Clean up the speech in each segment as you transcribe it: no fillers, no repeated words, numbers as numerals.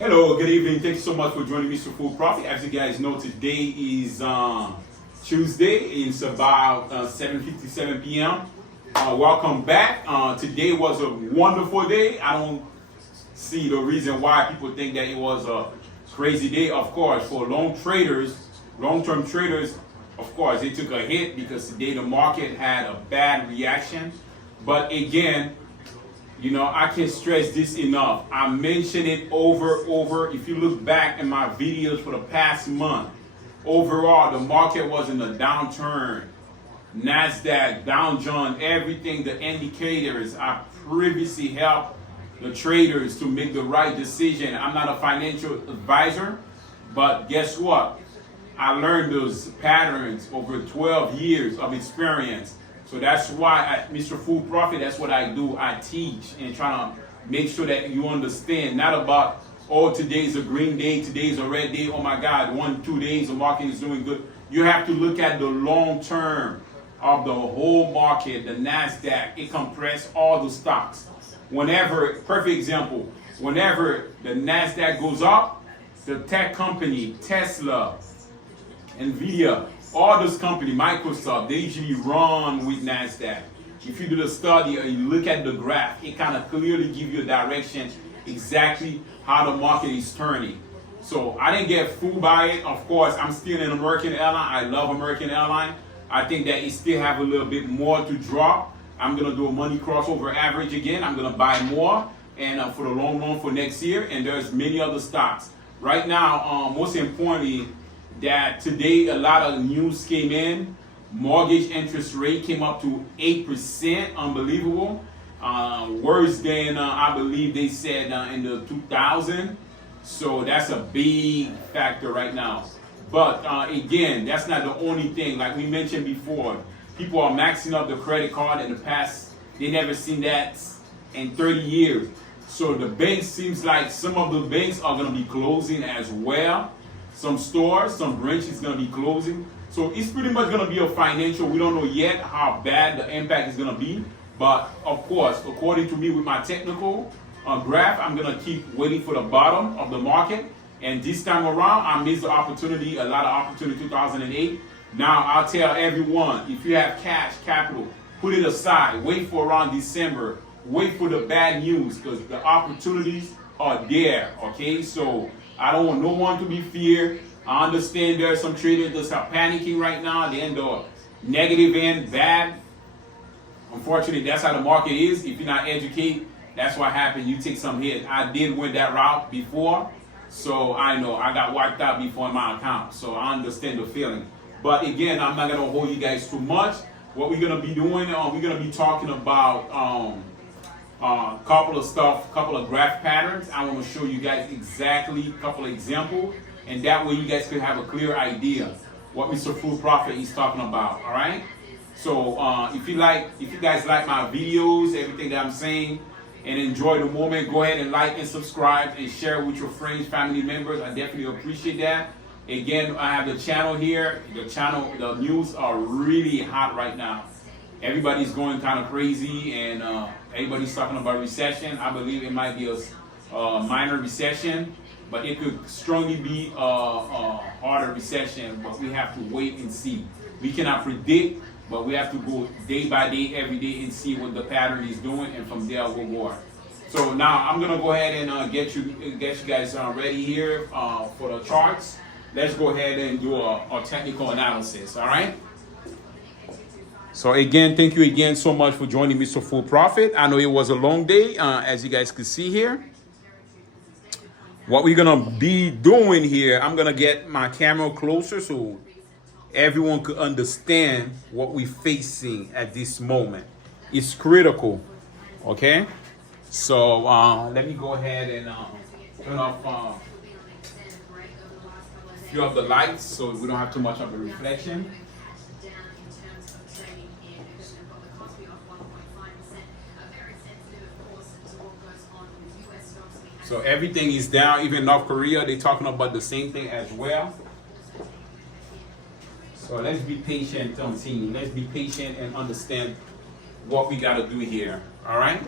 Hello, good evening. Thank you so much for joining Mr. Full Profit. As you guys know, today is Tuesday. It's about 7:57 p.m. Welcome back. Today was a wonderful day. I don't see the reason why people think that it was a crazy day. Of course, for long-term traders, of course, they took a hit because today the market had a bad reaction. But again, I can't stress this enough. I mention it over. If you look back in my videos for the past month, overall, the market was in a downturn. NASDAQ, Dow Jones, everything, the indicators, I previously helped the traders to make the right decision. I'm not a financial advisor, but guess what? I learned those patterns over 12 years of experience. So that's why Mr. Full Profit, that's what I do. I teach and try to make sure that you understand, not about, oh, today's a green day, today's a red day, oh my God, 1-2 days the market is doing good. You have to look at the long term of the whole market, the NASDAQ. It compresses all the stocks. Perfect example, whenever the NASDAQ goes up, the tech company, Tesla, NVIDIA, all those companies, Microsoft, they usually run with NASDAQ. If you do the study or you look at the graph, it kind of clearly gives you a direction exactly how the market is turning. So I didn't get fooled by it. Of course, I'm still an American airline. I love American airline. I think that it still have a little bit more to drop. I'm going to do a money crossover average again. I'm going to buy more and for the long run for next year. And there's many other stocks. Right now, most importantly, that today a lot of news came in. Mortgage interest rate came up to 8%, unbelievable. Worse than I believe they said in the 2000. So that's a big factor right now. But again, that's not the only thing. Like we mentioned before, people are maxing up the credit card in the past. They never seen that in 30 years. So the banks, seems like some of the banks are going to be closing as well. Some stores, some branches going to be closing. So it's pretty much going to be a financial. We don't know yet how bad the impact is going to be. But of course, according to me with my technical graph, I'm going to keep waiting for the bottom of the market. And this time around, I missed the opportunity, a lot of opportunity 2008. Now I'll tell everyone, if you have cash, capital, put it aside. Wait for around December. Wait for the bad news because the opportunities are there. Okay, so I don't want no one to be feared. I understand there are some traders that are panicking right now. They're in the negative end, bad. Unfortunately, that's how the market is. If you're not educated, that's what happens. You take some hit. I did win that route before, so I know I got wiped out before in my account. So I understand the feeling. But again, I'm not gonna hold you guys too much. What we're gonna be doing, we're gonna be talking about couple of graph patterns. I want to show you guys exactly a couple of examples, and that way you guys could have a clear idea what Mr. Full Profit is talking about. All right. So if you guys like my videos, everything that I'm saying, and enjoy the moment, go ahead and like and subscribe and share with your friends, family members. I definitely appreciate that. Again, I have the channel here. The news are really hot right now. Everybody's going kind of crazy, and everybody's talking about recession. I believe it might be a minor recession, but it could strongly be a harder recession, but we have to wait and see. We cannot predict, but we have to go day by day, every day, and see what the pattern is doing, and from there we'll go on. So now I'm going to go ahead and get you guys ready here for the charts. Let's go ahead and do a technical analysis, all right? So again, thank you again so much for joining Mr. Full Profit. I know it was a long day, as you guys can see here. What we're gonna be doing here, I'm gonna get my camera closer so everyone could understand what we're facing at this moment. It's critical, okay? So let me go ahead and turn off a few of the lights so we don't have too much of a reflection. So everything is down. Even North Korea, they're talking about the same thing as well. So let's be patient, team. Let's be patient and understand what we got to do here. All right.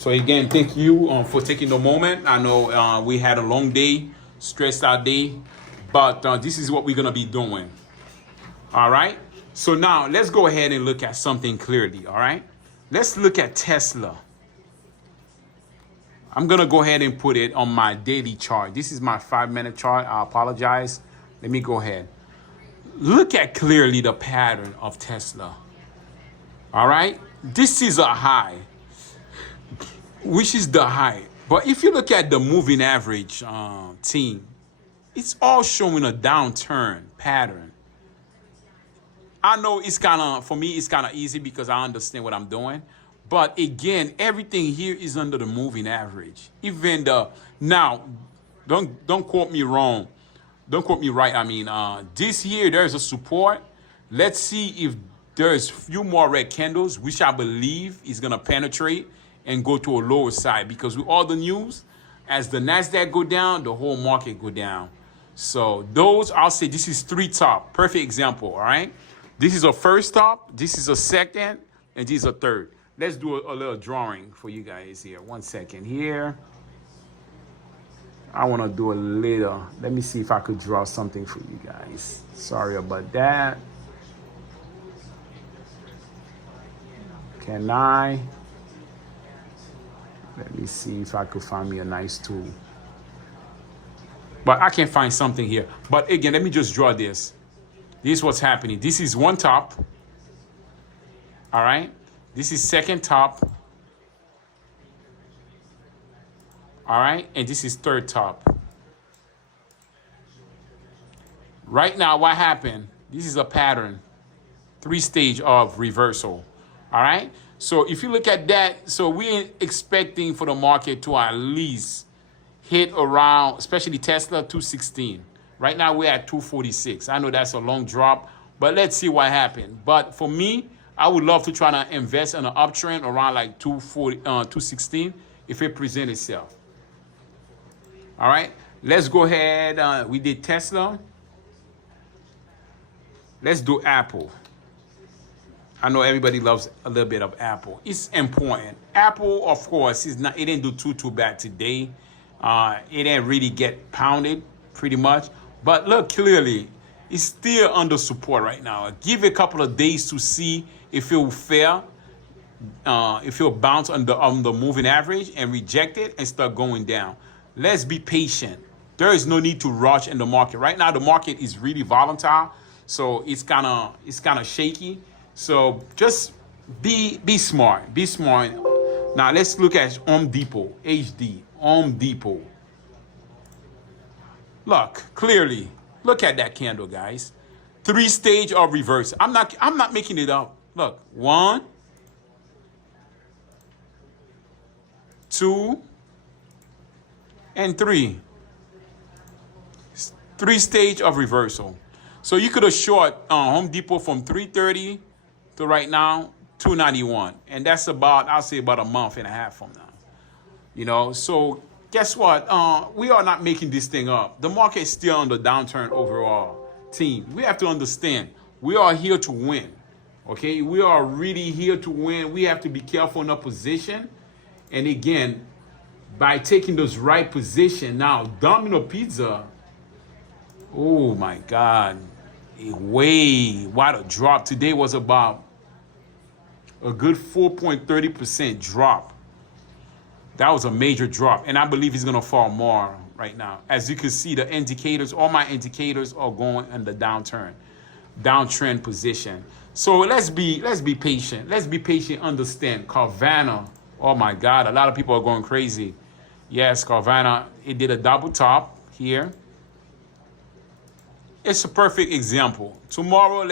So again, thank you for taking the moment. I know we had a long day, stressed out day, but this is what we're gonna be doing. All right. So now let's go ahead and look at something clearly. All right. Let's look at Tesla. I'm gonna go ahead and put it on my daily chart. This is my 5-minute chart. I apologize. Let me go ahead. Look at clearly the pattern of Tesla. All right. This is a high, which is the high. But if you look at the moving average team, it's all showing a downturn pattern. I know it's kind of, for me, it's kind of easy because I understand what I'm doing. But again, everything here is under the moving average. Even now, don't quote me wrong. Don't quote me right. I mean, this here, there's a support. Let's see if there's few more red candles, which I believe is going to penetrate and go to a lower side, because with all the news, as the NASDAQ go down, the whole market go down. So those, I'll say this is 3 top. Perfect example, all right? This is a first top, this is a second, and this is a third. Let's do a little drawing for you guys here. 1 second here. I want to do a little, let me see if I could draw something for you guys. Sorry about that. Can I? Let me see if I could find me a nice tool. But I can't find something here. But again, let me just draw this. This is what's happening. This is one top. All right. This is second top. All right. And this is third top. Right now, what happened? This is a pattern. 3-stage of reversal. All right. So if you look at that, so we're expecting for the market to at least hit around, especially Tesla, 216. Right now we're at 246. I know that's a long drop, but let's see what happened. But for me, I would love to try to invest in an uptrend around like 216 if it presents itself. All right, let's go ahead. We did Tesla. Let's do Apple. I know everybody loves a little bit of Apple. It's important. Apple, of course, is not. It didn't do too bad today. It didn't really get pounded, pretty much. But look, clearly, it's still under support right now. Give it a couple of days to see if it will fail, if it will bounce on the moving average and reject it and start going down. Let's be patient. There is no need to rush in the market. Right now, the market is really volatile, so it's kind of shaky. So just be smart. Be smart. Now let's look at Home Depot, HD, Home Depot. Look, clearly, look at that candle, guys. 3-stage of reverse. I'm not making it up. Look, 1, 2, and 3. 3-stage of reversal. So you could have short Home Depot from 330 to right now 291, and that's about, I'll say, about a month and a half from now. You know, so guess what? We are not making this thing up. The market is still on the downturn overall. Team, we have to understand, we are here to win. Okay, we are really here to win. We have to be careful in our position. And again, by taking those right position, now Domino Pizza, oh my God, what a drop. Today was about a good 4.30% drop. That was a major drop, and I believe it's gonna fall more right now. As you can see, the indicators, all my indicators are going in the downtrend position. So let's be patient. Let's be patient. Understand Carvana. Oh my God, a lot of people are going crazy. Yes, Carvana. It did a double top here. It's a perfect example. Tomorrow,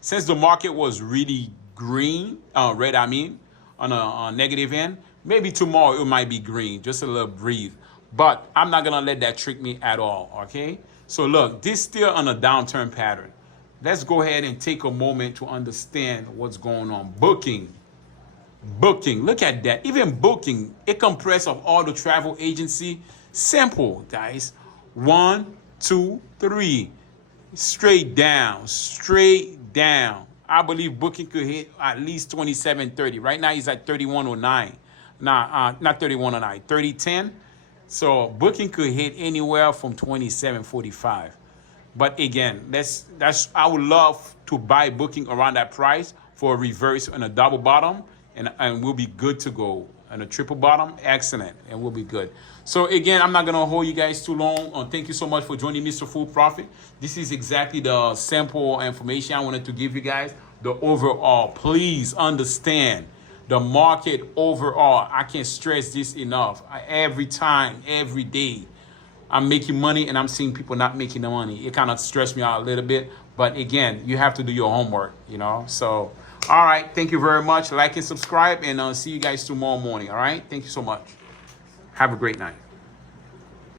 since the market was really red, I mean, on a negative end, maybe tomorrow it might be green, just a little breathe. But I'm not gonna let that trick me at all, okay? So look, this still on a downturn pattern. Let's go ahead and take a moment to understand what's going on. Booking, look at that. Even Booking, it compressed of all the travel agency. Simple, guys. 1, 2, 3. Straight down. I believe Booking could hit at least 27.30. Right now he's at 31.09. Not 3109, 3010. So booking could hit anywhere from 2745. But again, that's I would love to buy booking around that price for a reverse and a double bottom, and we'll be good to go. And a triple bottom, excellent, and we'll be good. So again, I'm not gonna hold you guys too long. Thank you so much for joining Mr. Full Profit. This is exactly the sample information I wanted to give you guys. The overall, please understand the market overall. I can't stress this enough. Every time, every day, I'm making money and I'm seeing people not making the money. It kind of stressed me out a little bit. But again, you have to do your homework, you know. So, all right. Thank you very much. Like and subscribe, and see you guys tomorrow morning. All right. Thank you so much. Have a great night.